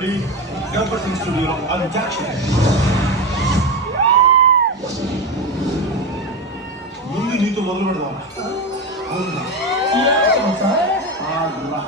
రండి గబ్బర్ సింగ్ స్టూడియోలో అంత్యాక్షరి. ముందు నీతో మొదలు పెడదాం. అవునా రానా